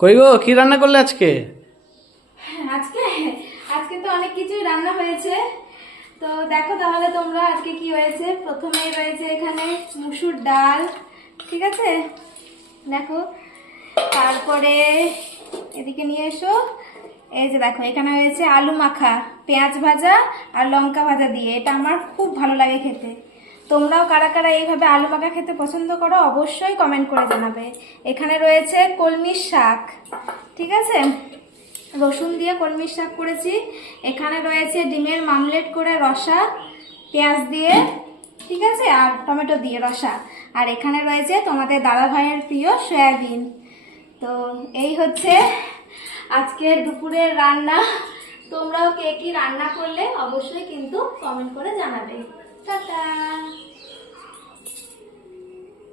কই গো, কি রান্না করলে আজকে? আজকে আজকে তো অনেক কিছুই রান্না হয়েছে। তো দেখো তাহলে তোমরা আজকে কি হয়েছে। প্রথমেই রয়েছে এখানে মুসুর ডাল, ঠিক আছে, দেখো। তারপরে এদিকে নিয়ে এসো, এই যে দেখো এখানে হয়েছে আলু মাখা, পেঁয়াজ ভাজা আর লঙ্কা ভাজা দিয়ে। এটা আমার খুব ভালো লাগে খেতে। তোমরাও কারা কারা এইভাবে আলু মাখা খেতে পছন্দ করো অবশ্যই কমেন্ট করে জানাবে। এখানে রয়েছে কলমির শাক, ঠিক আছে, রসুন দিয়ে কলমির শাক করেছি। এখানে রয়েছে ডিমের মামলেট করে রসা, পেঁয়াজ দিয়ে, ঠিক আছে, আর টমেটো দিয়ে রসা। আর এখানে রয়েছে তোমাদের দাদা ভাইয়ের প্রিয় সয়াবিন। তো এই হচ্ছে আজকের দুপুরের রান্না। তোমরাও কে কি রান্না করলে অবশ্যই কিন্তু কমেন্ট করে জানাবে। টাটা।